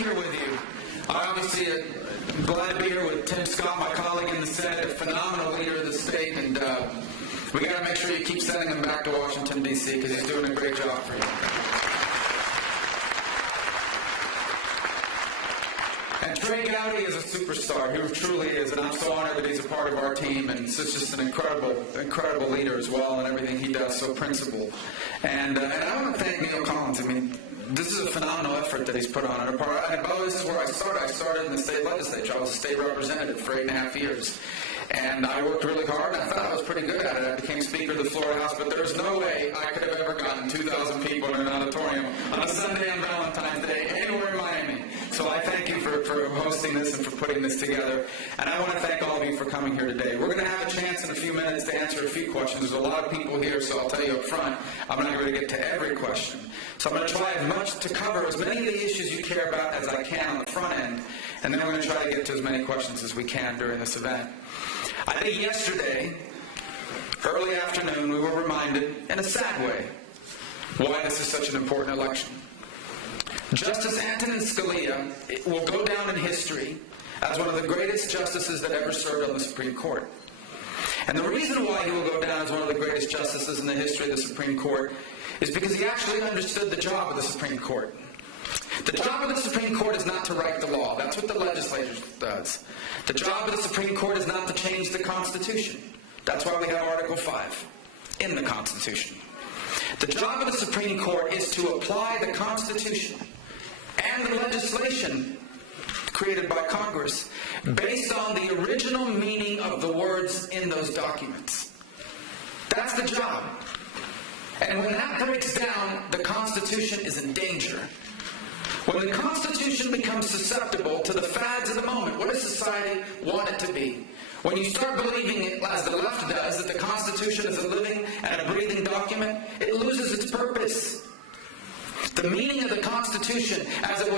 be here with you. I obviously am glad to be here with Tim Scott, my colleague in the Senate, a phenomenal leader of the state, and we got to make sure you keep sending him back to Washington, D.C., because he's doing a great job for you. And Trey Gowdy is a superstar. He truly is, and I'm so honored that he's a part of our team, and it's just an incredible leader as well, and everything he does, so principled. And I want to thank Neil Collins. I mean, this is a phenomenal effort that he's put on. And by the way, this is where I started. I started in the state legislature. I was a state representative for 8.5 years. And I worked really hard, and I thought I was pretty good at it. I became Speaker of the Florida House, but there's no way I could have ever gotten 2,000 people in an auditorium on a Sunday on Valentine's Day anywhere in Miami. So I thank you for hosting this and for putting this together. And I want to thank all of you for coming here today. We're going to have a chance in a few minutes to answer a few questions. There's a lot of people here, so I'll tell you up front, I'm not going to get to every question. So I'm going to try to cover as many of the issues you care about as I can on the front end, and then we're going to try to get to as many questions as we can during this event. I think yesterday, early afternoon, we were reminded, in a sad way, why this is such an important election. Justice Antonin Scalia will go down in history as one of the greatest justices that ever served on the Supreme Court. And the reason why he will go down as one of the greatest justices in the history of the Supreme Court is because he actually understood the job of the Supreme Court. The job of the Supreme Court is not to write the law. That's what the legislature does. The job of the Supreme Court is not to change the Constitution. That's why we have Article 5 in the Constitution. The job of the Supreme Court is to apply the Constitution and the legislation created by Congress based on the original meaning of the words in those documents. That's the job. And when that breaks down, the Constitution is in danger. When the Constitution becomes susceptible to the fads of the moment, what does society want it to be? When you start believing it, as the left does, that the Constitution is a living and a breathing document, it loses its purpose. The meaning of the Constitution, as it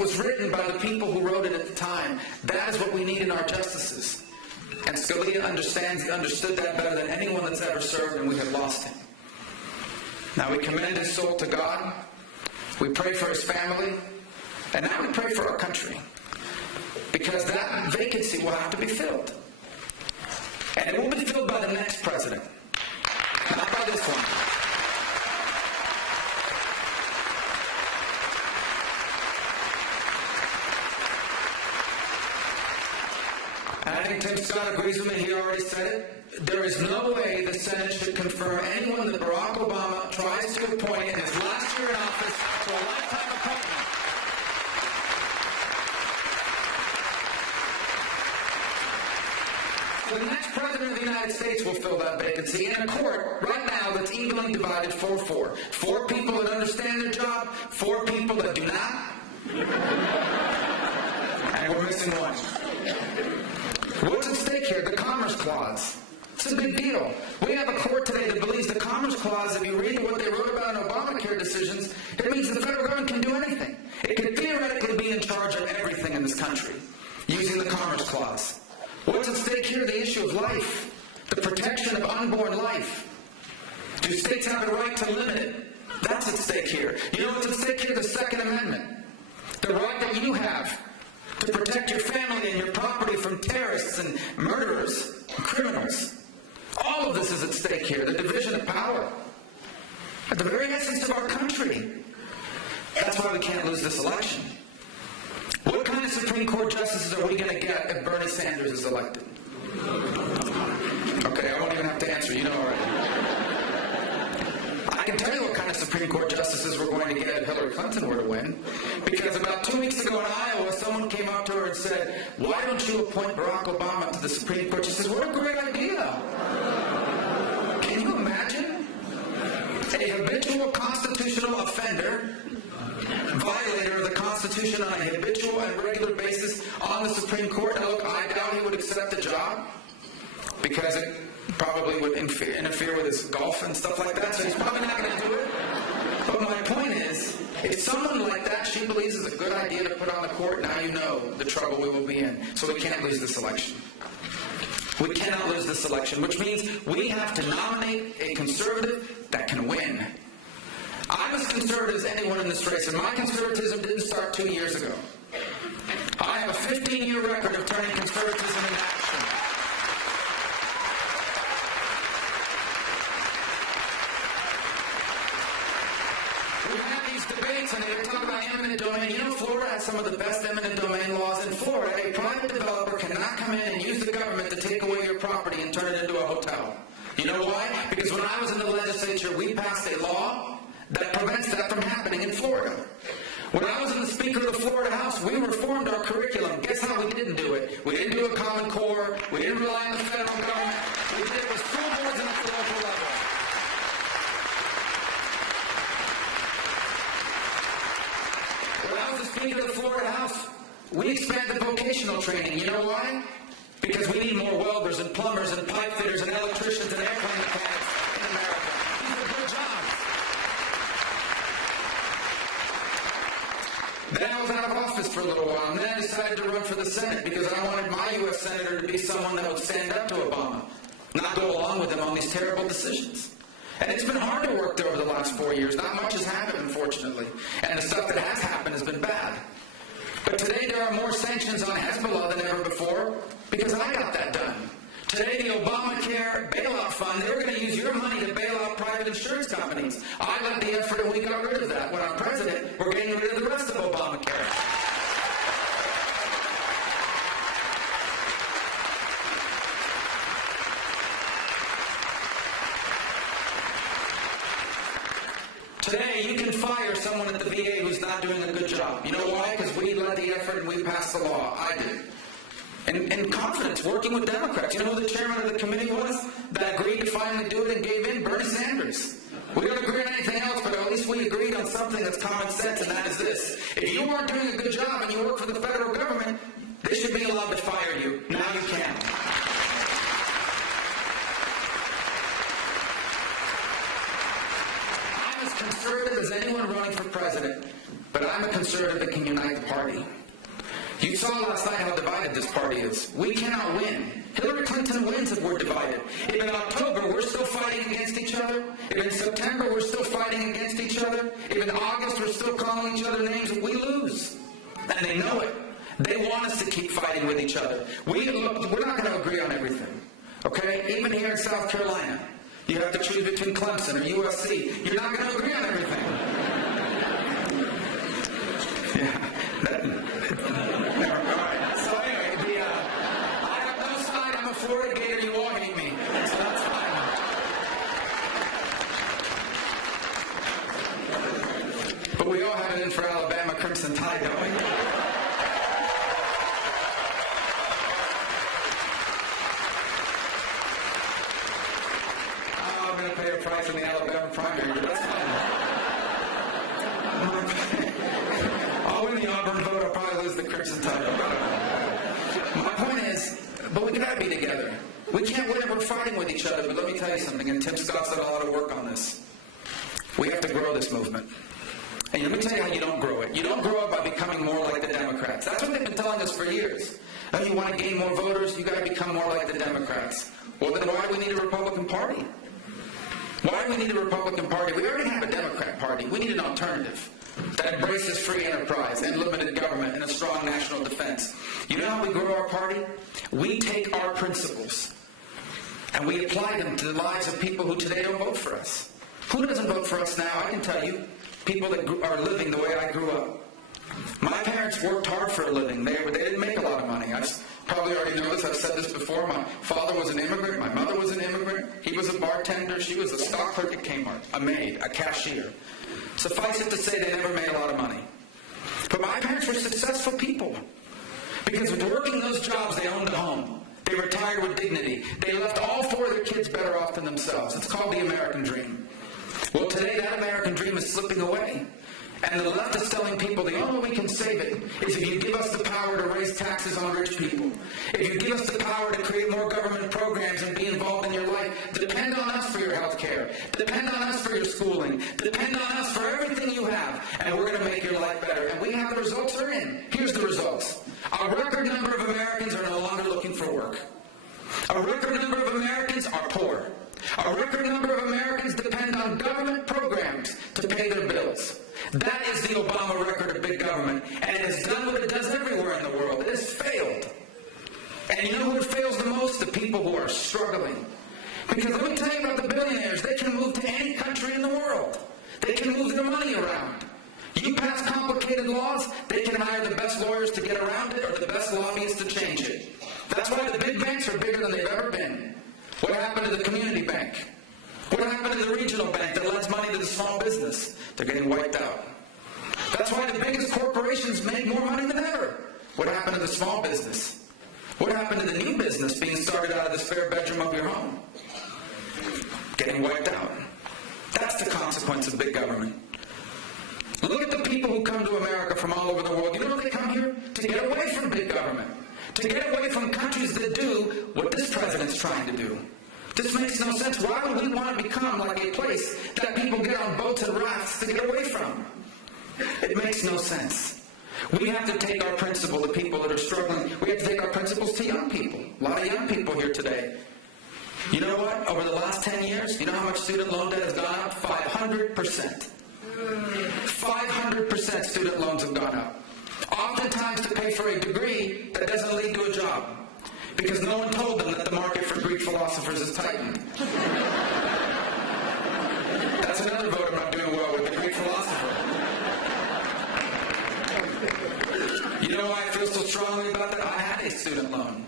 was written by the people who wrote it at the time, that is what we need in our justices. And Scalia understood that better than anyone that's ever served, and we have lost him. Now we commend his soul to God. We pray for his family, and now we pray for our country, because that vacancy will have to be filled. And it will be filled by the next president, not by this one. And I think Tim Scott agrees with me. He already said it. There is no way the Senate should confirm anyone that Barack Obama tries to appoint in his last year in office to a lifetime appointment. The next president of the United States will fill that vacancy in a court right now that's evenly divided 4-4. 4 people that understand their job, 4 people that do not. And we're missing one. What's at stake here? The Commerce Clause. It's a big deal. We have a court today that believes the Commerce Clause, if you read what they wrote about in Obamacare decisions, it means the federal government can do anything. It can theoretically be in charge of everything in this country using the Commerce Clause. What's at stake here? The issue of life, the protection of unborn life. Do states have the right to limit it? That's at stake here. You know what's at stake here? The Second Amendment. The right that you have to protect your family and your property from terrorists and murderers and criminals. All of this is at stake here. The division of power. At the very essence of our country. That's why we can't lose this election. What kind of Supreme Court justices are we going to get if Bernie Sanders is elected? Okay, I won't even have to answer. You know already. I can tell you what kind of Supreme Court justices we're going to get if Hillary Clinton were to win. Because about 2 weeks ago in Iowa, someone came up to her and said, "Why don't you appoint Barack Obama to the Supreme Court?" She says, "What a great idea." Can you imagine a habitual constitutional offender, violator of the Constitution on a habitual and regular basis on the Supreme Court? Now look, I doubt he would accept the job because it probably would interfere with his golf and stuff like that, so he's probably not going to do it. But my point is, if someone like that she believes is a good idea to put on the court, now you know the trouble we will be in. So we can't lose this election. We cannot lose this election, which means we have to nominate a conservative that can win. I'm as conservative as anyone in this race, and my conservatism didn't start 2 years ago. I have a 15-year record of turning conservatism into action. We've had these debates, and they were talking about eminent domain. You know, Florida has some of the best eminent domain laws. In Florida, a private developer cannot come in and use the government to take away your property and turn it into a hotel. You know why? Because when I was in the legislature, we passed a law that prevents that from happening in Florida. When I was in the Speaker of the Florida House, we reformed our curriculum. Guess how we didn't do it? We didn't do a Common Core. We didn't rely on the federal government. We did it with school boards and at the local level. When I was the Speaker of the Florida House, we expanded vocational training. You know why? Because we need more welders and plumbers and pipe fitters and electricians and airplane mechanics in America. These are good jobs. Then I was out of office for a little while, and then I decided to run for the Senate because I wanted my U.S. Senator to be someone that would stand up to Obama, not go along with him on these terrible decisions. And it's been hard to work there over the last 4 years. Not much has happened, unfortunately. And the stuff that has happened has been bad. But today there are more sanctions on Hezbollah than ever before because I got that done. Today the Obamacare bailout fund, they were going to use your money to bail out private insurance companies. I led the effort and we got rid of that. When I'm president, we're getting rid of the rest of Obamacare. Today, you can fire someone at the VA who's not doing a good job. You know why? Because we led the effort and we passed the law. I did. In confidence, working with Democrats. You know who the chairman of the committee was that agreed to finally do it and gave in? Bernie Sanders. We don't agree on anything else, but at least we agreed on something that's common sense, and that is this. If you aren't doing a good job and you work for the federal government, they should be allowed to fire you. Now you can. Conservative as anyone running for president, but I'm a conservative that can unite the party. You saw last night how divided this party is. We cannot win. Hillary Clinton wins if we're divided. If in October we're still fighting against each other, if in September we're still fighting against each other, if in August we're still calling each other names, we lose. And they know it. They want us to keep fighting with each other. We're not going to agree on everything. Okay? Even here in South Carolina. You have to choose between Clemson or USC. You're not going to agree on everything. All right. So anyway, I have no side. I'm a Florida Gator. You all hate me. So that's fine. But we all have it in for Alabama Crimson Tide, don't we? Pay a price in the Alabama primary, but that's fine. I'll win the Auburn vote, I'll probably lose the Crimson Tide. My point is, but we gotta be together. We can't win if we're fighting with each other, but let me tell you something, and Tim Scott's done a lot of work on this. We have to grow this movement. And let me tell you how you don't grow it. You don't grow it by becoming more like the Democrats. That's what they've been telling us for years. Oh, you want to gain more voters, you gotta become more like the Democrats. Well, then why do we need a Republican Party? Why do we need a Republican Party? We already have a Democrat Party. We need an alternative that embraces free enterprise and limited government and a strong national defense. You know how we grow our party? We take our principles and we apply them to the lives of people who today don't vote for us. Who doesn't vote for us now? I can tell you. People that are living the way I grew up. My parents worked hard for a living. They didn't make a lot of money. I probably already know this. I've said this before. My father was an immigrant. My mother was an immigrant. He was a bartender. She was a stock clerk at Kmart, a maid, a cashier. Suffice it to say, they never made a lot of money. But my parents were successful people. Because working those jobs, they owned a home. They retired with dignity. They left all four of their kids better off than themselves. It's called the American dream. Well, today that American dream is slipping away. And the left is telling people the only way we can save it is if you give us the power to raise taxes on rich people. If you give us the power to create more government programs and be involved in your life, depend on us for your health care. Depend on us for your schooling. Depend on us for everything you have. And we're going to make your life better. And we have the results are in. Here's the results. A record number of Americans are no longer looking for work. A record number of Americans are poor. A record number of Americans depend on government programs to pay their Obama record of big government, and it has done what it does everywhere in the world. It has failed. And you know who it fails the most? The people who are struggling. Because let me tell you about the billionaires. They can move to any country in the world. They can move their money around. You pass complicated laws, they can hire the best lawyers to get around it or the best lobbyists to change it. That's why the big banks are bigger than they've ever been. What happened to the community bank? What happened to the regional bank that lends money to the small business? They're getting wiped out. That's why the biggest corporations make more money than ever. What happened to the small business? What happened to the new business being started out of the spare bedroom of your home? Getting wiped out. That's the consequence of big government. Look at the people who come to America from all over the world. You know why they come here? To get away from big government. To get away from countries that do what this president's trying to do. This makes no sense. Why would we want to become like a place that people get on boats and rafts to get away from? It makes no sense. We have to take our principle to people that are struggling. We have to take our principles to young people. A lot of young people here today. You know what? Over the last 10 years, you know how much student loan debt has gone up? 500%. 500% student loans have gone up. Oftentimes to pay for a degree that doesn't lead to a job. Because no one told them that the market for Greek philosophers is tightened. That's another vote I'm not doing well with, the Greek philosopher. You know why I feel so strongly about that? I had a student loan.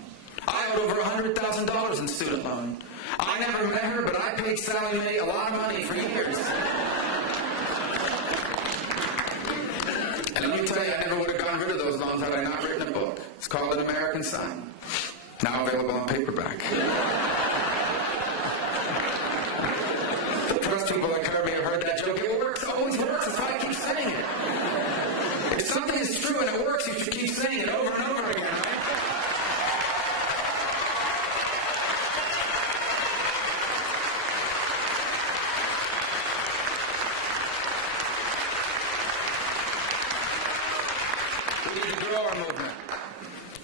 I owed over $100,000 in student loan. I never met her, but I paid Sally Mae a lot of money for years. And let me tell you, I never would have gotten rid of those loans had I not written a book. It's called An American Son. Now available on paperback. The press people that cover me have heard that joke. It works. It always works. That's why I keep saying it. If something is true and it works, you should keep saying it over and over again, right?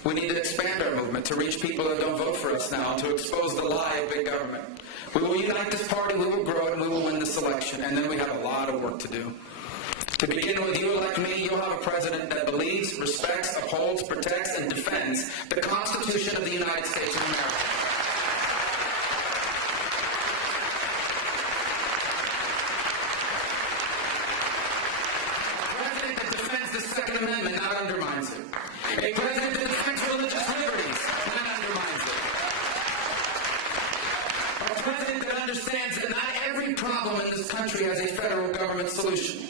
We need to expand our movement to reach people that don't vote for us now, to expose the lie of big government. We will unite this party, we will grow it, and we will win this election. And then we have a lot of work to do. To begin with, you elect me, you'll have a president that believes, respects, upholds, protects, and defends the Constitution of the United States of America. A president that defends the Second Amendment, not undermines it. A president that defends religious liberties, not undermines it. A president that understands that not every problem in this country has a federal government solution.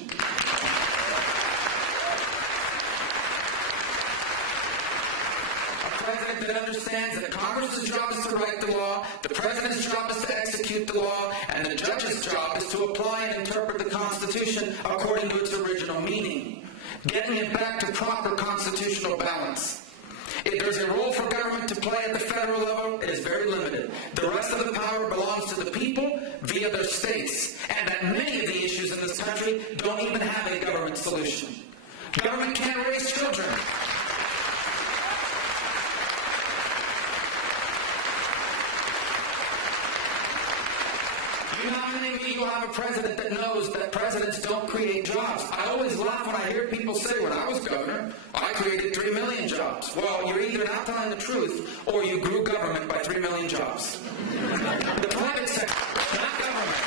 A president that understands that Congress's job is to write the law, the president's job is to execute the law, and the judge's job is to apply and interpret the Constitution according to its original meaning. Getting it back to proper constitutional balance. If there's a role for government to play at the federal level, it is very limited. The rest of the power belongs to the people via their states, and that many of the issues in this country don't even have a government solution. Government can't raise children. You nominate me, you'll have a president that knows that presidents don't create jobs. I always laugh when I hear people say, when I was governor, I created 3 million jobs. Well, you're either not telling the truth, or you grew government by 3 million jobs. The private sector, not government.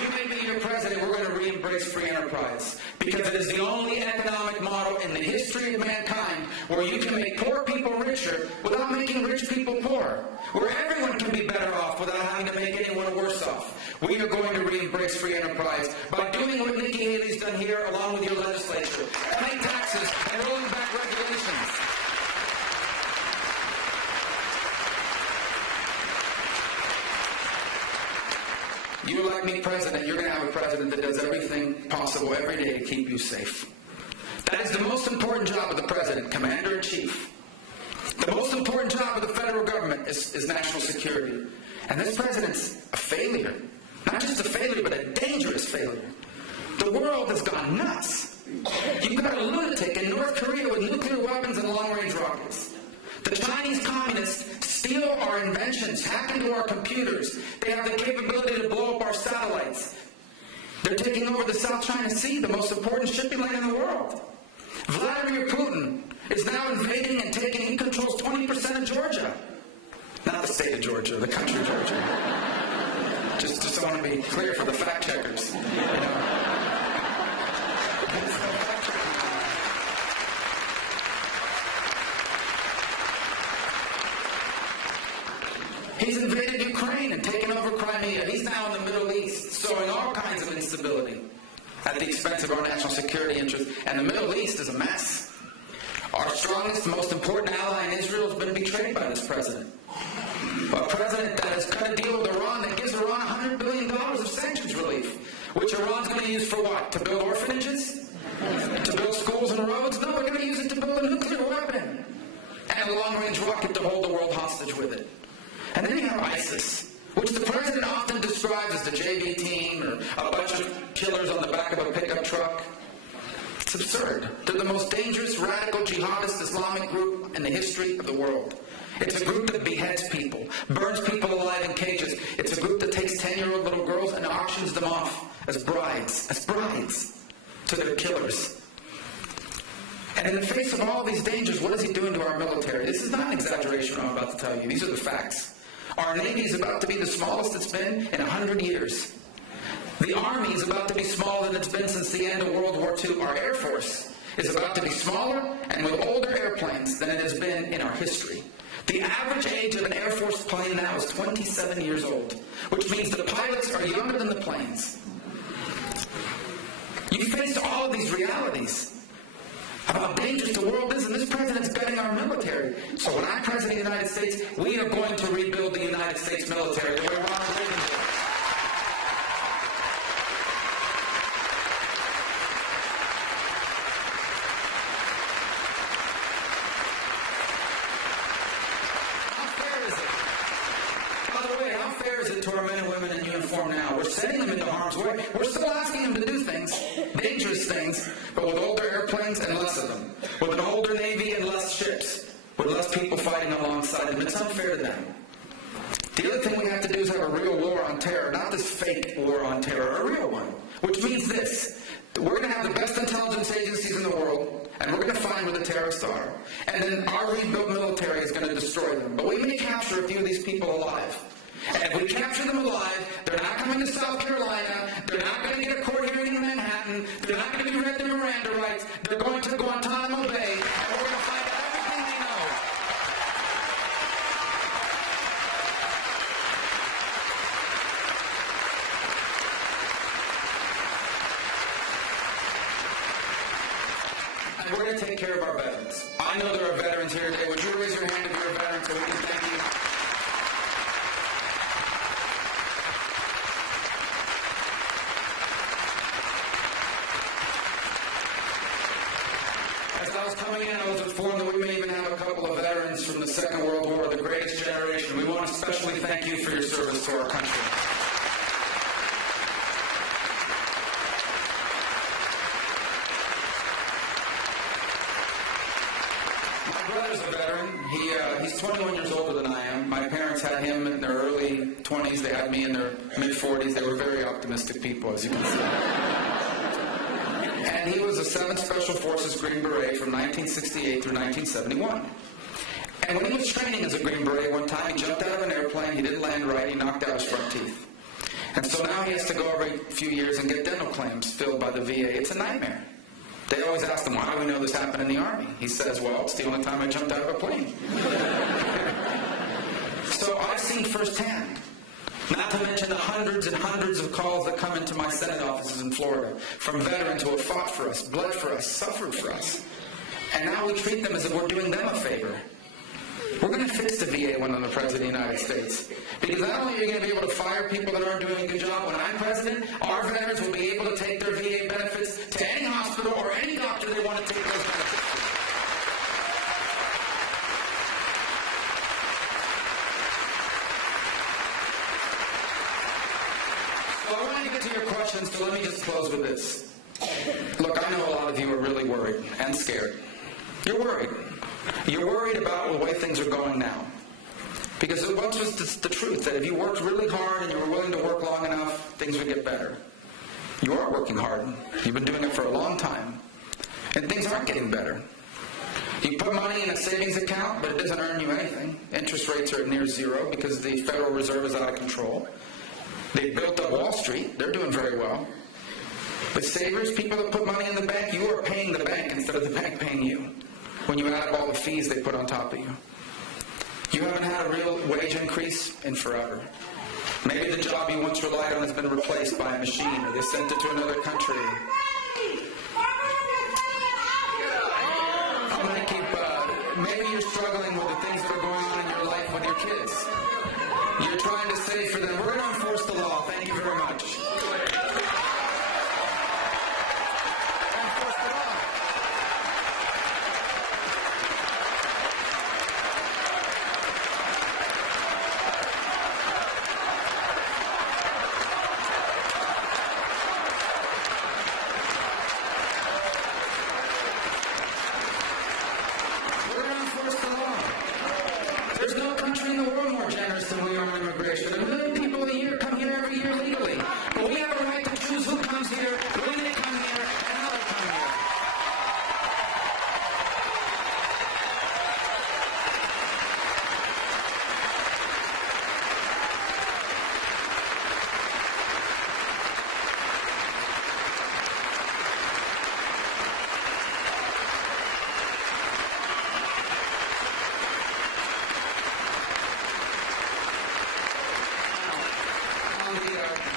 You may be your president, we're going to re-embrace free enterprise. Because it is the only economic model in the history of mankind where you can make poor people richer without making rich people poor. Where everyone can be better off without having to make anyone worse off. We are going to re-embrace free enterprise by doing what Nikki Haley's done here along with your legislature. Cutting taxes and rolling back regulations. You elect me president, you're going to have a president that does everything possible every day to keep you safe. That is the most important job of the president, commander-in-chief. The most important job of the federal government is national security. And this president's a failure. Not just a failure, but a dangerous failure. The world has gone nuts. You've got a lunatic in North Korea with nuclear weapons and long-range rockets. The Chinese communists steal our inventions, hack into our computers. They have the capability to blow up our satellites. They're taking over the South China Sea, the most important shipping lane in the world. Vladimir Putin is now invading and taking, he controls 20% of Georgia. Not the state of Georgia, the country of Georgia. Just want to be clear for the fact checkers. He's invaded Ukraine and taken over Crimea. He's now in the Middle East, sowing all kinds of instability at the expense of our national security interests. And the Middle East is a mess. Our strongest, most important ally in Israel has been betrayed by this president. A president that has cut a deal with Iran that gives Iran $100 billion of sanctions relief, which Iran's going to use for what? To build orphanages? To build schools and roads? No, they're going to use it to build a nuclear weapon and a long-range rocket to hold the world hostage with it. And then you have ISIS, which the president often describes as the JV team or a bunch of killers on the back of a pickup truck. It's absurd. They're the most dangerous, radical, jihadist Islamic group in the history of the world. It's a group that beheads people, burns people alive in cages. It's a group that takes 10-year-old little girls and auctions them off as brides to their killers. And in the face of all these dangers, what is he doing to our military? This is not an exaggeration what I'm about to tell you. These are the facts. Our Navy is about to be the smallest it's been in 100 years. The Army is about to be smaller than it's been since the end of World War II. Our Air Force is about to be smaller and with older airplanes than it has been in our history. The average age of an Air Force plane now is 27 years old, which means the pilots are younger than the planes. You face all of these realities of how dangerous the world is, and this president's gutting our military. So when I'm president of the United States, we are going to rebuild the United States military the way Ronald Reagan did. To our men and women in uniform now. We're sending them into harm's way. We're still asking them to do things, dangerous things, but with older airplanes and less of them. With an older Navy and less ships. With less people fighting alongside them. It's unfair to them. The other thing we have to do is have a real war on terror, not this fake war on terror, a real one. Which means this. We're going to have the best intelligence agencies in the world, and we're going to find where the terrorists are. And then our rebuilt military is going to destroy them. But we may capture a few of these people alive. And if we capture them alive, they're not coming to South Carolina, they're not going to get a court hearing in Manhattan, they're not going to be read their Miranda rights, they're going to Guantanamo Bay, and we're going to find out everything they know. And we're going to take care of our veterans. I know there are veterans here today. Would you raise your hand if you're a veteran so we can thank you? Coming in, I was informed that we may even have a couple of veterans from the Second World War, the greatest generation. We want to especially thank you for your service to our country. My brother's a veteran. He's 21 years older than I am. My parents had him in their early 20s. They had me in their mid-40s. They were very optimistic people, as you can see. And he was a 7th Special Forces Green Beret from 1968 through 1971. And when he was training as a Green Beret, one time he jumped out of an airplane, he didn't land right, he knocked out his front teeth. And so now he has to go every few years and get dental claims filled by the VA. It's a nightmare. They always ask him, why do we know this happened in the Army? He says, well, it's the only time I jumped out of a plane. So I've seen firsthand. Not to mention the hundreds and hundreds of calls that come into my Senate offices in Florida from veterans who have fought for us, bled for us, suffered for us. And now we treat them as if we're doing them a favor. We're going to fix the VA when I'm the President of the United States. Because not only are you going to be able to fire people that aren't doing a good job, when I'm President, our veterans will be able to take their VA benefits to any hospital or any doctor they want to take those benefits to. I want to get to your questions, so let me just close with this. Look, I know a lot of you are really worried and scared. You're worried. You're worried about the way things are going now. Because it once was the truth that if you worked really hard and you were willing to work long enough, things would get better. You are working hard. You've been doing it for a long time. And things aren't getting better. You put money in a savings account, but it doesn't earn you anything. Interest rates are near zero because the Federal Reserve is out of control. They built up Wall Street. They're doing very well. But savers, people that put money in the bank, you are paying the bank instead of the bank paying you when you add up all the fees they put on top of you. You haven't had a real wage increase in forever. Maybe the job you once relied on has been replaced by a machine, or they sent it to another country. I'm going to keep, maybe you're struggling with the things that are going on in your life with your kids. You're trying to save for them. We're going to enforce the law. Thank you very much. There's no country in the world more generous than we are on immigration. 1 million people a year come here every year legally. But we have a right to choose who comes here, when they come here, and how they come here.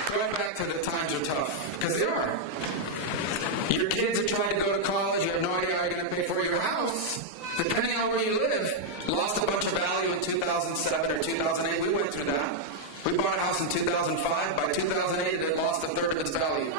Going back to the times are tough, because they are. Your kids are trying to go to college, you have no idea how you're going to pay for your house. Depending on where you live, lost a bunch of value in 2007 or 2008. We went through that. We bought a house in 2005. By 2008, it had lost a third of its value.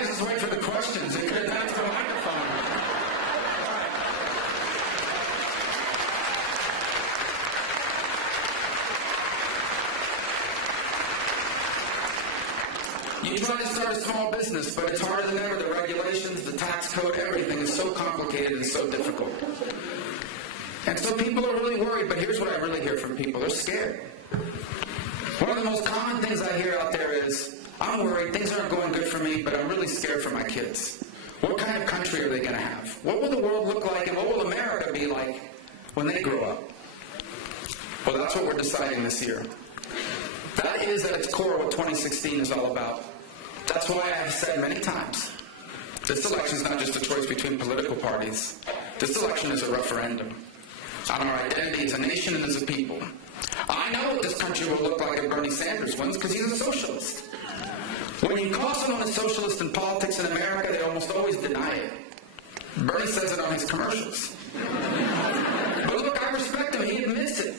Just wait for the questions. It could advance to the microphone. You try to start a small business, but it's harder than ever. The regulations, the tax code, everything is so complicated and so difficult. And so people are really worried, but here's what I really hear from people. They're scared. One of the most common things I hear out there is, I'm worried, things aren't going good for me, but I'm really scared for my kids. What kind of country are they going to have? What will the world look like, and what will America be like when they grow up? Well, that's what we're deciding this year. That is at its core what 2016 is all about. That's why I have said many times, this election is not just a choice between political parties. This election is a referendum on our identity as a nation and as a people. I know what this country will look like if Bernie Sanders wins, because he's a socialist. When you call someone a socialist in politics in America, they almost always deny it. Bernie says it on his commercials. But look, I respect him. He admits it.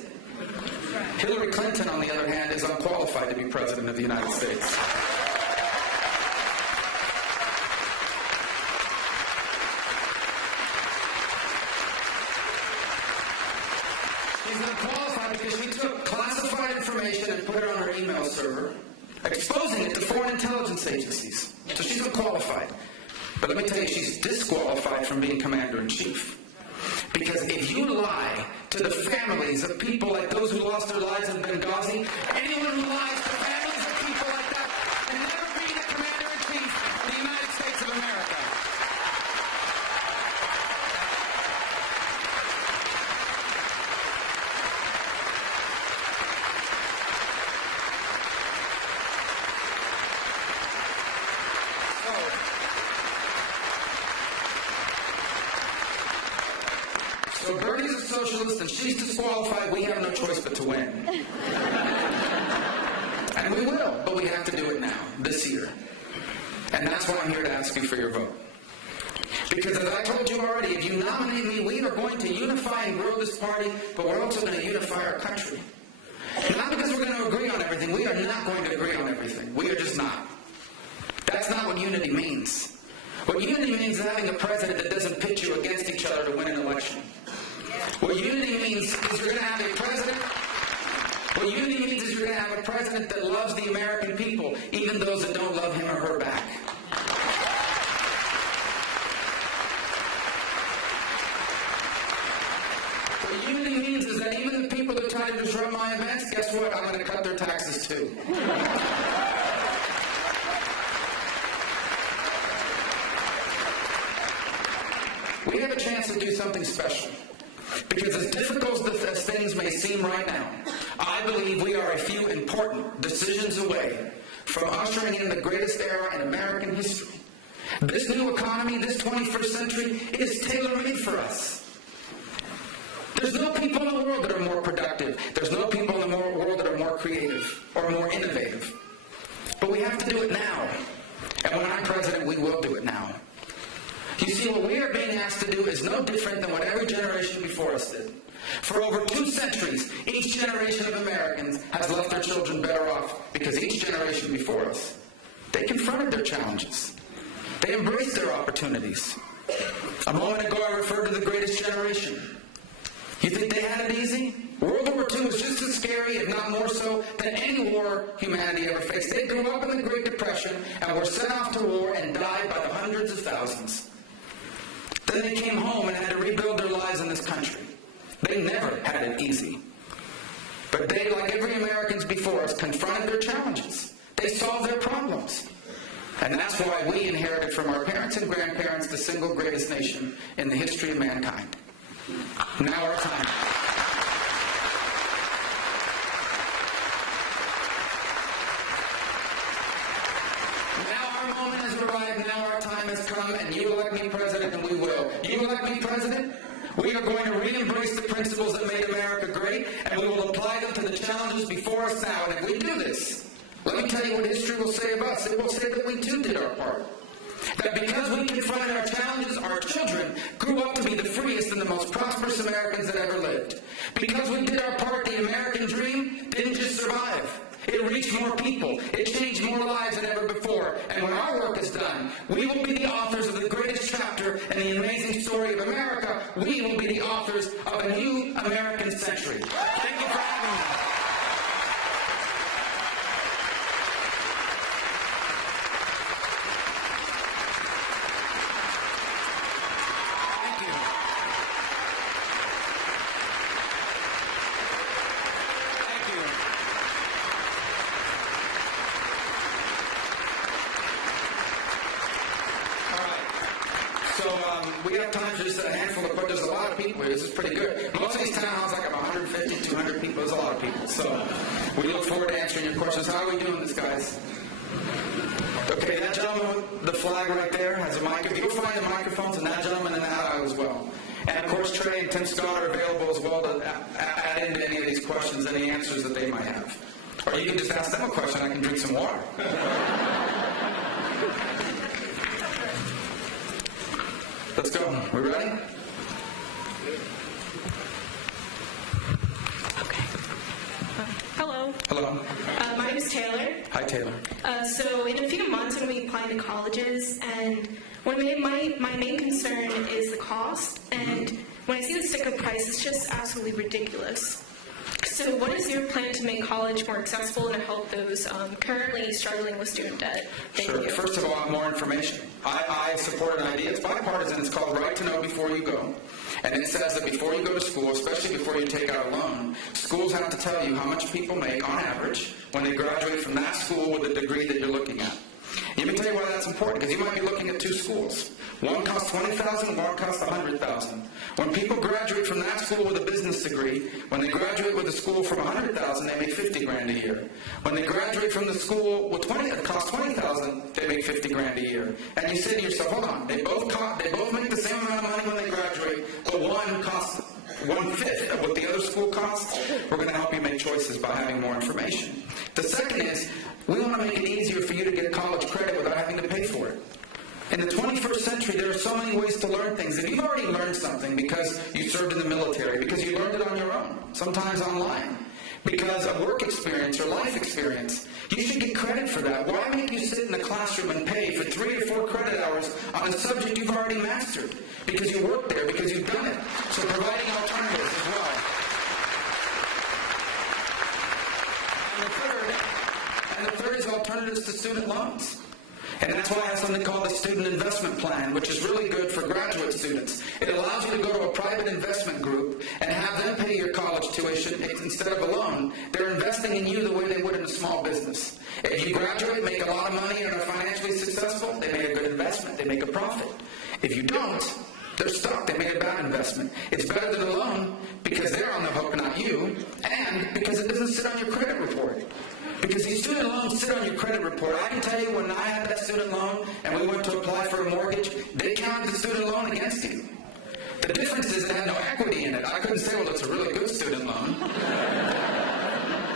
Hillary Clinton, on the other hand, is unqualified to be president of the United States. She's unqualified because she took classified information and put it on her email server, exposing it to foreign intelligence agencies. So she's unqualified. But let me tell you, she's disqualified from being commander-in-chief. Because if you lie to the families of people like those who lost their lives in Benghazi, anyone who lies to families of people like that can never be the commander-in-chief of the United States of America. So Bernie's a socialist and she's disqualified. We have no choice but to win. And we will, but we have to do it now, this year. And that's why I'm here to ask you for your vote. Because as I told you already, if you nominate me, we are going to unify and grow this party, but we're also going to unify our country. Not because we're going to agree on everything. We are not going to agree on everything. We are just not. That's not what unity means. What unity means is having a president that doesn't pit you What unity means is you're going to have a president that loves the American people, even those that don't love him or her back. What unity means is that even the people that try to disrupt my events, guess what? I'm going to cut their taxes too. We have a chance to do something special. Because as difficult as things may seem right now, I believe we are a few important decisions away from ushering in the greatest era in American history. This new economy, this 21st century, is tailor-made for us. There's no people in the world that are more productive. There's no people in the world that are more creative or more innovative. But we have to do it now. And when I'm president, we will do it now. You see, what we are being asked to do is no different than what every generation before us did. For over 2 centuries, each generation of Americans has left their children better off because each generation before us, they confronted their challenges. They embraced their opportunities. A moment ago, I referred to the greatest generation. You think they had it easy? World War II was just as scary, if not more so, than any war humanity ever faced. They grew up in the Great Depression and were sent off to war and died by the hundreds of thousands. Then they came home and had to rebuild their lives in this country. They never had it easy. But they, like every American before us, confronted their challenges. They solved their problems. And that's why we inherited from our parents and grandparents the single greatest nation in the history of mankind. Now our time. Moment has arrived, now our time has come, and you elect me president, and we will. You elect me president, we are going to re-embrace the principles that made America great, and we will apply them to the challenges before us now. And if we do this, let me tell you what history will say of us. It will say that we too did our part. That because we confronted our challenges, our children grew up to be the freest and the most prosperous Americans that ever lived. Because we did our part, the American dream didn't just survive. It reached more people. It changed more lives than ever before. And when our work is done, we will be the authors of the greatest chapter in the amazing story of America. We will be the authors of a new American century. Thank you for having me. We have time for just a handful of questions. There's a lot of people here. This is pretty good. Most of these town halls like 150, 200 people. There's a lot of people. So we look forward to answering your questions. How are we doing this, guys? Okay, that gentleman with the flag right there has a mic. If you'll find the microphones, and that gentleman in that aisle as well. And of course, Trey and Tim Scott are available as well to add into any of these questions, any answers that they might have. Or you can just ask them a question. I can drink some water. Let's go. We ready? Okay. Hello. Hello. My name is Taylor. Hi, Taylor. So in a few months, I'm going to be applying to colleges, and my main concern is the cost. And when I see the sticker price, it's just absolutely ridiculous. So what is your plan to make college more accessible and to help those currently struggling with student debt? Thank you. First of all, more information. I support an idea. It's bipartisan. It's called Right to Know Before You Go. And it says that before you go to school, especially before you take out a loan, schools have to tell you how much people make on average when they graduate from that school with the degree that you're looking at. Let me tell you why that's important, because you might be looking at 2 schools. One costs $20,000, one costs $100,000. When people graduate from that school with a business degree, when they graduate with a school from $100,000, they make $50,000 a year. When they graduate from the school with that costs $20,000, they make $50,000 a year. And you say to yourself, hold on, they both make the same amount of money when they graduate, but one costs 1/5 of what the other school costs. We're going to help you make choices by having more information. The second is, we want to make it easier for you to get college credit without having to pay for it. In the 21st century, there are so many ways to learn things. If you've already learned something because you served in the military, because you learned it on your own, sometimes online, because of work experience or life experience, you should get credit for that. Why make you sit in the classroom and pay for 3 or 4 credit hours on a subject you've already mastered? Because you worked there, because you've done it. So providing alternatives as well. alternatives to student loans. And that's why I have something called the Student Investment Plan, which is really good for graduate students. It allows you to go to a private investment group and have them pay your college tuition instead of a loan. They're investing in you the way they would in a small business. If you graduate, make a lot of money, and are financially successful, they make a good investment. They make a profit. If you don't, they're stuck. They made a bad investment. It's better than a loan because they're on the hook, not you, and because it doesn't sit on your credit report. Because these student loans sit on your credit report. I can tell you when I had that student loan and we went to apply for a mortgage, they counted the student loan against you. The difference is it had no equity in it. I couldn't say, well, it's a really good student loan.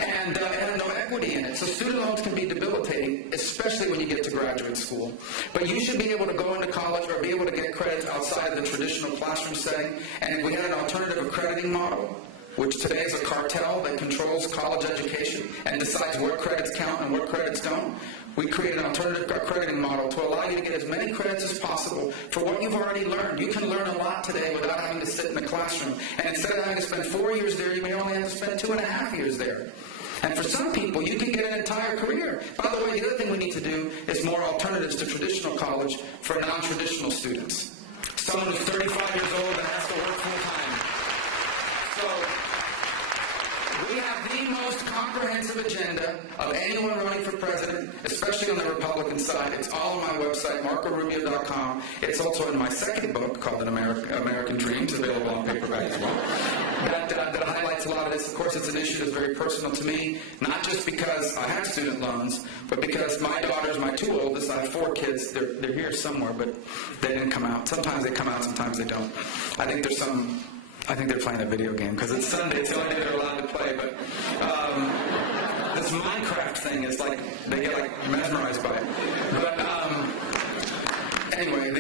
And it had no equity in it. So student loans can be debilitating, especially when you get to graduate school. But you should be able to go into college or be able to get credits outside of the traditional classroom setting. And if we had an alternative accrediting model, which today is a cartel that controls college education and decides what credits count and what credits don't, we create an alternative accrediting model to allow you to get as many credits as possible for what you've already learned. You can learn a lot today without having to sit in the classroom. And instead of having to spend 4 years there, you may only have to spend 2.5 years there. And for some people, you can get an entire career. By the way, the other thing we need to do is more alternatives to traditional college for non-traditional students. Someone who's 35 years old and has to work full-time. So, we have the most comprehensive agenda of anyone running for president, especially on the Republican side. It's all on my website, marcorubio.com. It's also in my second book called American Dreams, available on paperback as well. That highlights a lot of this. Of course, it's an issue that's very personal to me, not just because I have student loans, but because my daughters, my two oldest, I have 4 kids. They're here somewhere, but they didn't come out. Sometimes they come out, sometimes they don't. I think they're playing a video game because it's Sunday. It's the only day they're allowed to play. But this Minecraft thing is like they get like mesmerized by it. But anyway,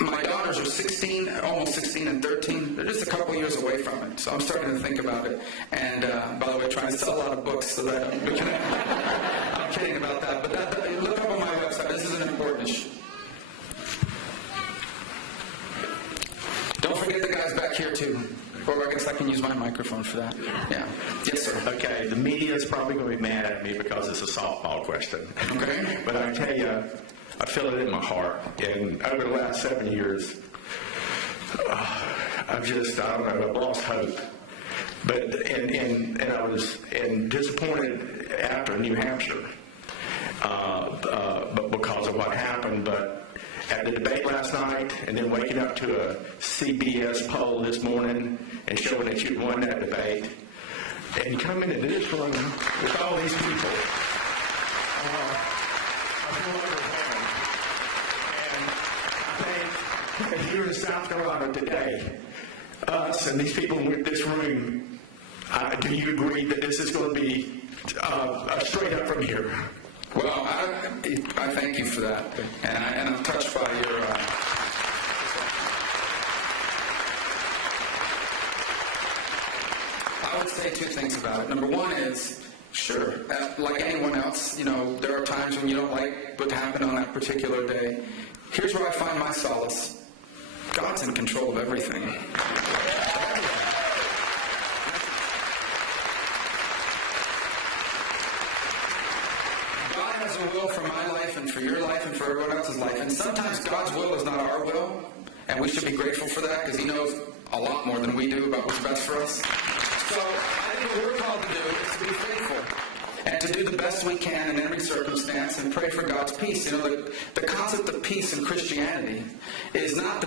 my daughters are 16, almost 16 and 13. They're just a couple years away from it. So I'm starting to think about it. And by the way, trying to sell a lot of books so that I'm kidding about that. But look up on my website. This is an important issue. Don't forget the guys back here, too. Or I guess I can use my microphone for that. Yeah. Yes, sir. Okay, the media is probably going to be mad at me because it's a softball question. Okay. But I tell you, I feel it in my heart. And over the last 7 years, I've lost hope. But, and I was disappointed after New Hampshire, but because of what happened, but at the debate last night, and then waking up to a CBS poll this morning and showing that you'd won that debate, and coming into this room with all these people, I feel overwhelmed. And I think here in South Carolina today, us and these people in this room, do you agree that this is going to be straight up from here? Well, I thank you for that, and I'm touched by your. I would say 2 things about it. Number one is, sure, like anyone else, there are times when you don't like what happened on that particular day. Here's where I find my solace: God's in control of everything. A will for my life and for your life and for everyone else's life. And sometimes God's will is not our will, and we should be grateful for that because He knows a lot more than we do about what's best for us. So I think what we're called to do is to be faithful and to do the best we can in every circumstance and pray for God's peace. The concept of peace in Christianity is not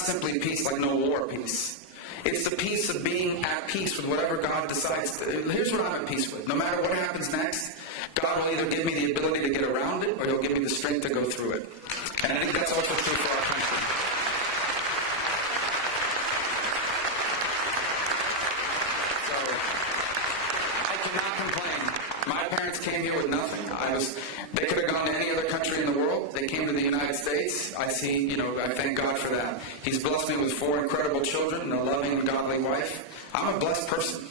simply peace like no war peace. It's the peace of being at peace with whatever God decides. Here's what I'm at peace with. No matter what happens next, God will either give me the ability to get around it or He'll give me the strength to go through it. And I think that's also true for our country. So, I cannot complain. My parents came here with nothing. They could have gone to any other country in the world. They came to the United States. I thank God for that. He's blessed me with 4 incredible children and a loving and godly wife. I'm a blessed person.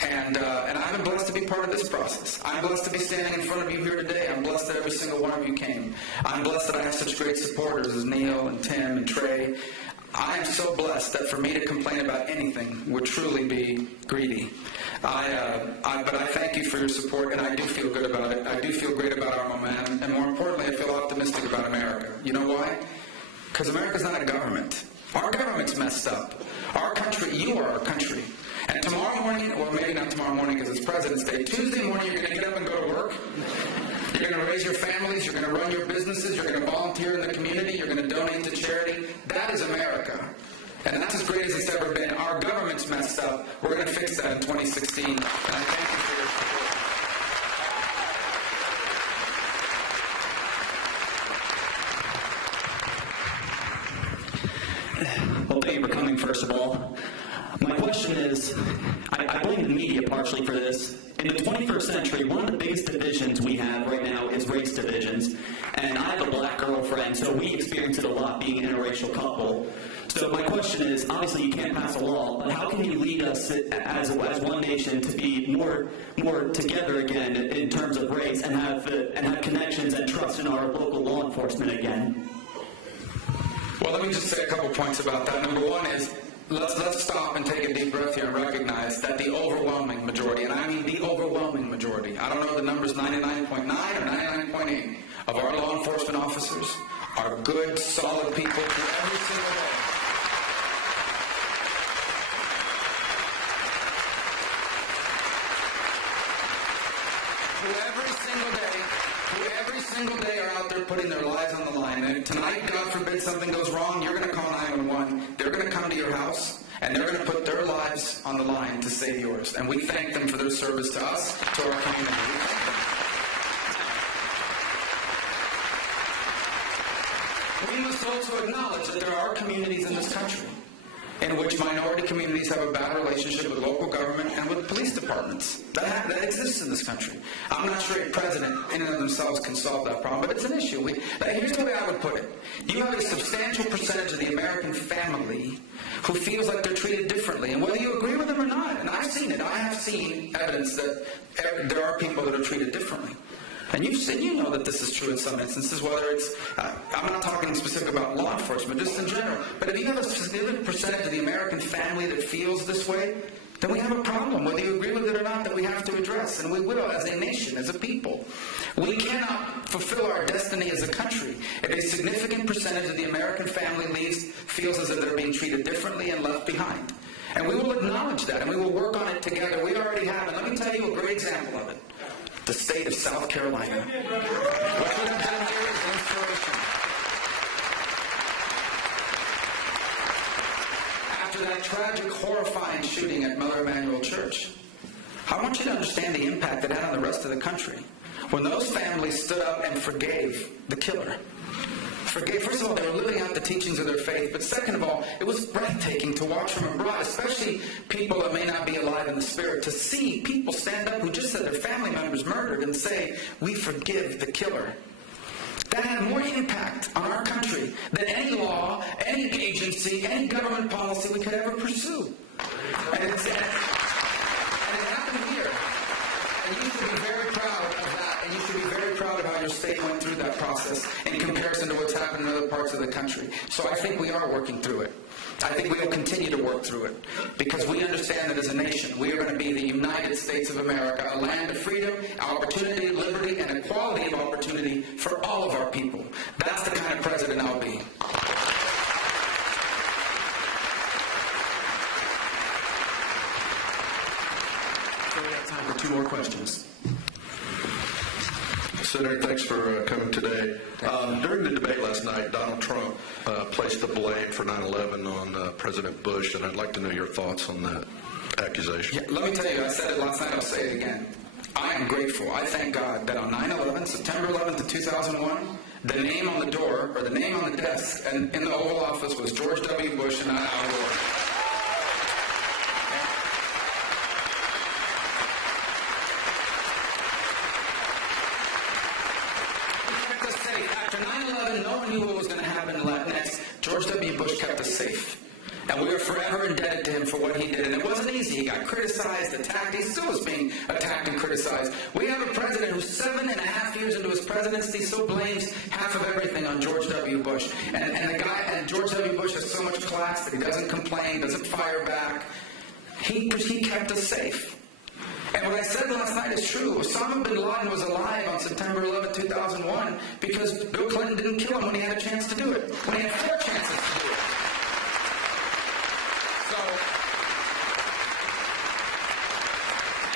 And I'm blessed to be part of this process. I'm blessed to be standing in front of you here today. I'm blessed that every single one of you came. I'm blessed that I have such great supporters as Neil and Tim and Trey. I am so blessed that for me to complain about anything would truly be greedy. But I thank you for your support, and I do feel good about it. I do feel great about our momentum, and more importantly, I feel optimistic about America. You know why? Because America's not a government. Our government's messed up. Our country, you are our country. And tomorrow morning, well, maybe not tomorrow morning because it's President's Day, Tuesday morning you're going to get up and go to work. You're going to raise your families, you're going to run your businesses, you're going to volunteer in the community, you're going to donate to charity. That is America. And that's as great as it's ever been. Our government's messed up. We're going to fix that in 2016. And I thank you for your support. Well, thank you for coming, first of all. My question is, I blame the media partially for this. In the 21st century, one of the biggest divisions we have right now is race divisions. And I have a black girlfriend, so we experience it a lot being an interracial couple. So my question is, obviously you can't pass a law, but how can you lead us as one nation to be more together again in terms of race and have connections and trust in our local law enforcement again? Well, let me just say a couple points about that. Number one is, let's stop and take a deep breath here and recognize that the overwhelming majority, and I mean the overwhelming majority, I don't know the numbers 99.9 or 99.8 of our law enforcement officers are good, solid people who every single day are out there putting their lives on the line. And tonight, God forbid something goes wrong, you're going to call 911. They're going to come to your house, and they're going to put their lives on the line to save yours. And we thank them for their service to us, to our community. We must also acknowledge that there are communities in this country in which minority communities have a bad relationship with local government and with police departments. That exists in this country. I'm not sure a president in and of themselves can solve that problem, but it's an issue. Here's the way I would put it. You have a substantial percentage of the American family who feels like they're treated differently, and whether you agree with them or not, and I've seen it, I have seen evidence that there are people that are treated differently. And you know that this is true in some instances, whether it's, I'm not talking specific about law enforcement, just in general, but if you have a significant percentage of the American family that feels this way, then we have a problem, whether you agree with it or not, that we have to address, and we will as a nation, as a people. We cannot fulfill our destiny as a country if a significant percentage of the American family feels as if they're being treated differently and left behind. And we will acknowledge that, and we will work on it together. We already have, and let me tell you a great example of it. The state of South Carolina. What we have done here is inspiration. After that tragic, horrifying shooting at Mother Emanuel Church, I want you to understand the impact that had on the rest of the country. When those families stood up and forgave the killer, first of all, they were living out the teachings of their faith, but second of all, it was breathtaking to watch from abroad, especially people that may not be alive in the spirit, to see people stand up who just had their family members murdered and say, we forgive the killer. That had more impact on our country than any law, any agency, any government policy we could ever pursue. And it happened here. And you should be very proud of that, and you should be very proud of how your state went through that process in comparison to what's happened in other parts of the country. So I think we are working through it. I think we will continue to work through it because we understand that as a nation, we are going to be the United States of America, a land of freedom, opportunity, liberty, and equality of opportunity for all of our people. That's the kind of president I'll be. We have time for 2 more questions. Senator, thanks for coming today. During the debate last night, Donald Trump placed the blame for 9/11 on President Bush, and I'd like to know your thoughts on that accusation. Yeah, let me tell you, I said it last night, I'll say it again. I am grateful. I thank God that on 9/11, September 11th of 2001, the name on the door, or the name on the desk in the Oval Office was George W. Bush and not Al Gore. What was going to happen next. George W. Bush kept us safe. And we are forever indebted to him for what he did. And it wasn't easy. presidency. He got criticized, attacked. He still is being attacked and criticized. We have a president who's 7.5 years into his presidency still blames half of everything on George W. Bush. And George W. Bush has so much class that he doesn't complain, doesn't fire back. He kept us safe. And what I said last night is true. Osama bin Laden was alive on September 11, 2001 because Bill Clinton didn't kill him when he had a chance to do it. When he had 4 chances to do it.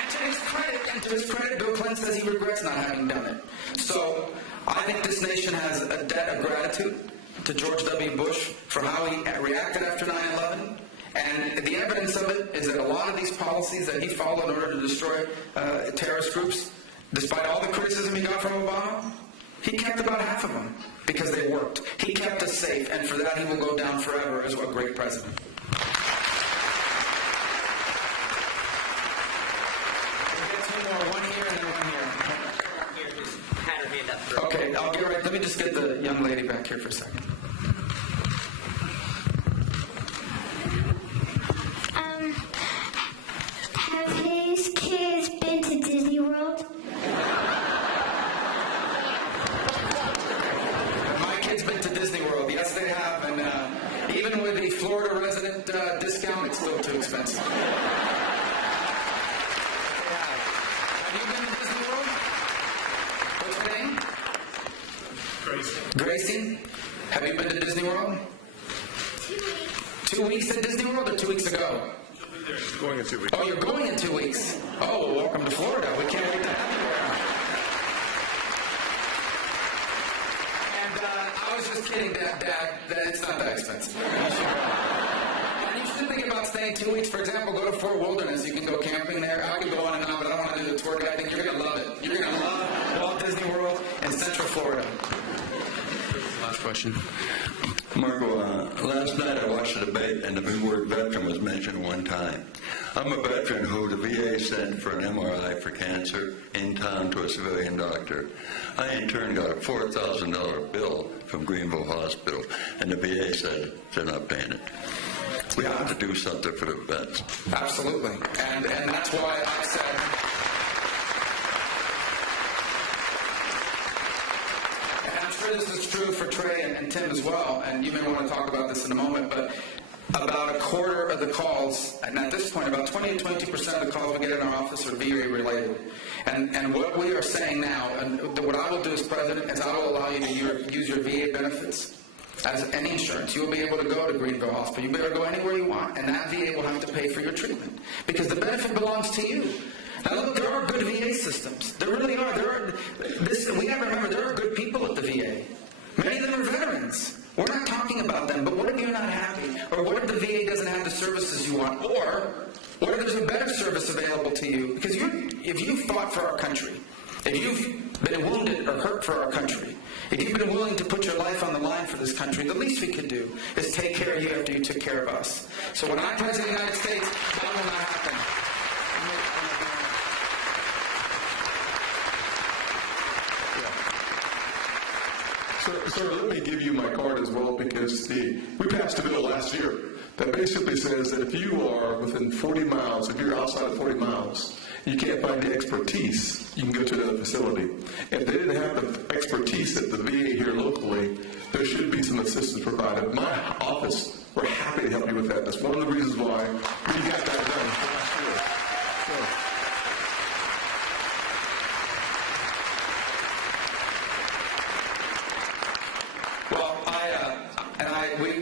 And to his credit, Bill Clinton says he regrets not having done it. So I think this nation has a debt of gratitude to George W. Bush for how he reacted after 9/11. And the evidence of it is that a lot of these policies that he followed in order to destroy terrorist groups, despite all the criticism he got from Obama, he kept about half of them because they worked. He kept us safe, and for that he will go down forever as a great president. One here and then one here. Here, just had her hand up. Okay, I'll get right. Let me just get the young lady back here for a second. Have his kids been to Disney World? My kids been to Disney World. Yes, they have, and even with the Florida resident discount, it's still too expensive. Gracie, have you been to Disney World? 2 weeks. 2 weeks at Disney World or 2 weeks ago? Going in 2 weeks. Oh, you're going in 2 weeks. Oh, well, welcome to Florida. We can't wait to have you there. And I was just kidding, Dad, that it's not that expensive. And you should think about staying 2 weeks. For example, go to Fort Wilderness. You can go camping there. I can go on and on, but I don't want to do the tour guide. I think you're going to love it. You're going to love Walt Disney World in Central Florida. Last question. Marco, last night I watched a debate and the word veteran was mentioned one time. I'm a veteran who the VA sent for an MRI for cancer in town to a civilian doctor. I in turn got a $4,000 bill from Greenville Hospital, and the VA said they're not paying it. We have to do something for the vets. Absolutely. And that's why I said... This is true for Trey and Tim as well, and you may want to talk about this in a moment, but about a quarter of the calls, and at this point about 20 to 22% of the calls we get in our office are VA related. And what we are saying now, and what I will do as president, is I will allow you to use your VA benefits as any insurance. You will be able to go to Greenville Hospital. You'll be able to go anywhere you want, and that VA will have to pay for your treatment because the benefit belongs to you. Now look, there are good VA systems. There really are. We have to remember there are good people at the VA. Many of them are veterans. We're not talking about them, but what if you're not happy? Or what if the VA doesn't have the services you want? Or what if there's a better service available to you? Because if you've fought for our country, if you've been wounded or hurt for our country, if you've been willing to put your life on the line for this country, the least we could do is take care of you after you took care of us. So when I'm President of the United States, that will not happen. Sir, let me give you my card as well, because we passed a bill last year that basically says that if you are within 40 miles, if you're outside of 40 miles, you can't find the expertise, you can go to another facility. If they didn't have the expertise at the VA here locally, there should be some assistance provided. My office, we're happy to help you with that. That's one of the reasons why we got that done last year. So,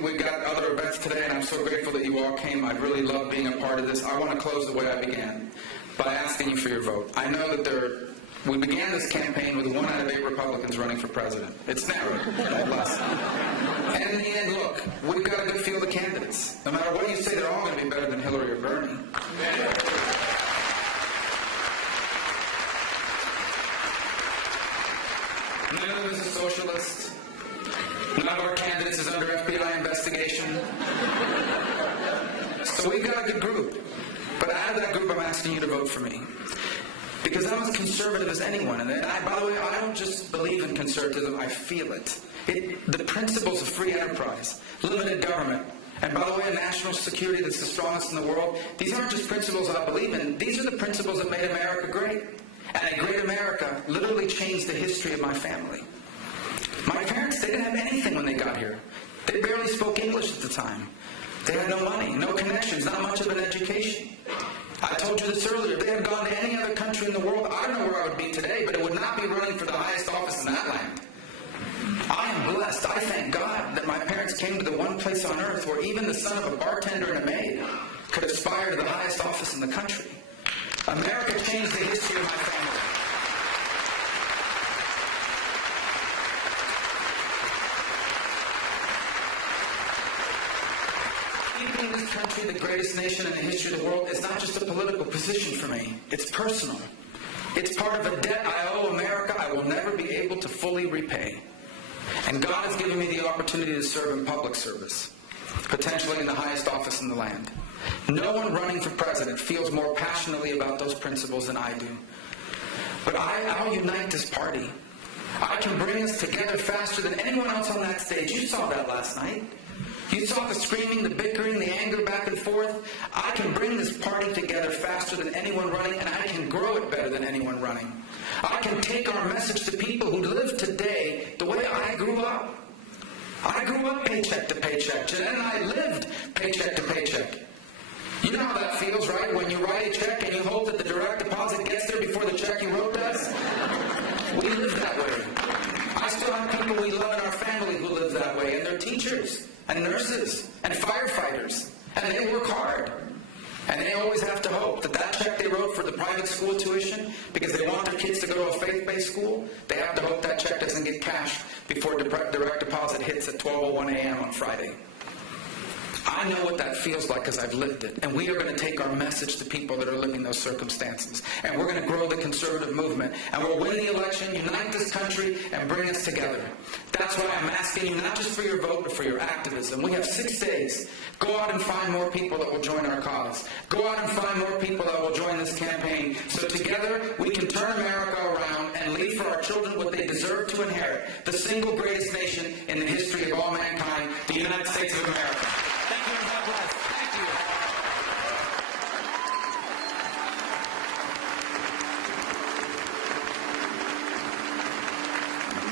we got other events today, and I'm so grateful that you all came. I really love being a part of this. I want to close the way I began, by asking you for your vote. I know that we began this campaign with 1 out of 8 Republicans running for president. It's narrowed, less. And in the end, look, we've got a good field of candidates. No matter what you say, they're all going to be better than Hillary or Bernie. None of them is a socialist. None of our candidates is under FBI investigation. So we've got a good group. But out of that group, I'm asking you to vote for me. Because I'm as conservative as anyone. And by the way, I don't just believe in conservatism, I feel it. The principles of free enterprise, limited government, And by the way, national security that's the strongest in the world, these aren't just principles I believe in. These are the principles that made America great. And a great America literally changed the history of my family. My parents, they didn't have anything when they got here. They barely spoke English at the time. They had no money, no connections, not much of an education. I told you this earlier. If they had gone to any other country in the world, I don't know where I would be today, but it would not be running for the highest office in that land. I am blessed. I thank God that my parents came to the one place on earth where even the son of a bartender and a maid could aspire to the highest office in the country. America changed the history of my family. Keeping this country the greatest nation in the history of the world is not just a political position for me. It's personal. It's part of a debt I owe America I will never be able to fully repay. And God has given me the opportunity to serve in public service, potentially in the highest office in the land. No one running for president feels more passionately about those principles than I do. But I'll unite this party. I can bring us together faster than anyone else on that stage. You saw that last night. You saw the screaming, the bickering, the anger back and forth. I can bring this party together faster than anyone running, and I can grow it better than anyone running. I can take our message to people who live today the way I grew up. I grew up paycheck to paycheck. Jeanette and I lived paycheck to paycheck. You know how that feels, right? When you write a check and you hope that the direct deposit gets there before the check you wrote does? We live that way. I still have people we love in our family who live that way, and they're teachers and nurses and firefighters, and they work hard. And they always have to hope that that check they wrote for the private school tuition, because they want their kids to go to a faith-based school, they have to hope that check doesn't get cashed before direct deposit hits at 12:01 a.m. on Friday. I know what that feels like because I've lived it. And we are going to take our message to people that are living those circumstances. And we're going to grow the conservative movement. And we'll win the election, unite this country, and bring us together. That's why I'm asking you, not just for your vote, but for your activism. We have 6 days. Go out and find more people that will join our cause. Go out and find more people that will join this campaign. So together, we can turn America around and leave for our children what they deserve to inherit. The single greatest nation in the history of all mankind, the United States of America. Thank you and God bless.